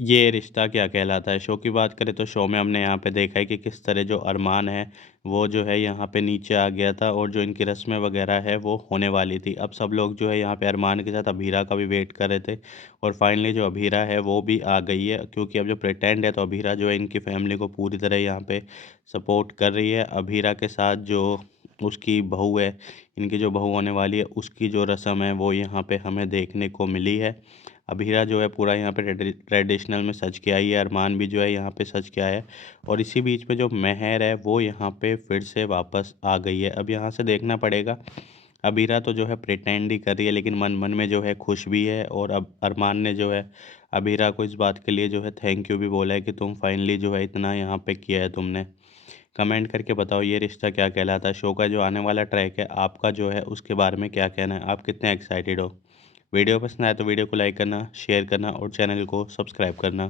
ये रिश्ता क्या कहलाता है शो की बात करें तो शो में हमने यहाँ पे देखा है कि किस तरह जो अरमान है वो जो है यहाँ पे नीचे आ गया था और जो इनकी रस्में वगैरह है वो होने वाली थी। अब सब लोग जो है यहाँ पे अरमान के साथ अभीरा का भी वेट कर रहे थे और फाइनली जो अभीरा है वो भी आ गई है, क्योंकि अब जो प्रिटेंड है तो अभीरा जो है इनकी फैमिली को पूरी तरह यहाँ पे सपोर्ट कर रही है। अभीरा के साथ जो उसकी बहू है, इनकी जो बहू होने वाली है, उसकी जो रस्म है वो यहाँ पे हमें देखने को मिली है। अभीरा जो है पूरा यहाँ पे ट्रेडिशनल में सज के आई है, अरमान भी जो है यहाँ पे सज के आया है और इसी बीच में जो मेहर है वो यहाँ पे फिर से वापस आ गई है। अब यहाँ से देखना पड़ेगा, अभीरा तो जो है प्रिटेंड ही कर रही है लेकिन मन मन में जो है खुश भी है। और अब अरमान ने जो है अभीरा को इस बात के लिए जो है थैंक यू भी बोला है कि तुम फाइनली जो है इतना यहाँ पे किया है तुमने। कमेंट करके बताओ ये रिश्ता क्या कहलाता है। शो का जो आने वाला ट्रैक है आपका जो है उसके बारे में क्या कहना है, आप कितने एक्साइटेड हो। वीडियो पसंद आए तो वीडियो को लाइक करना, शेयर करना और चैनल को सब्सक्राइब करना।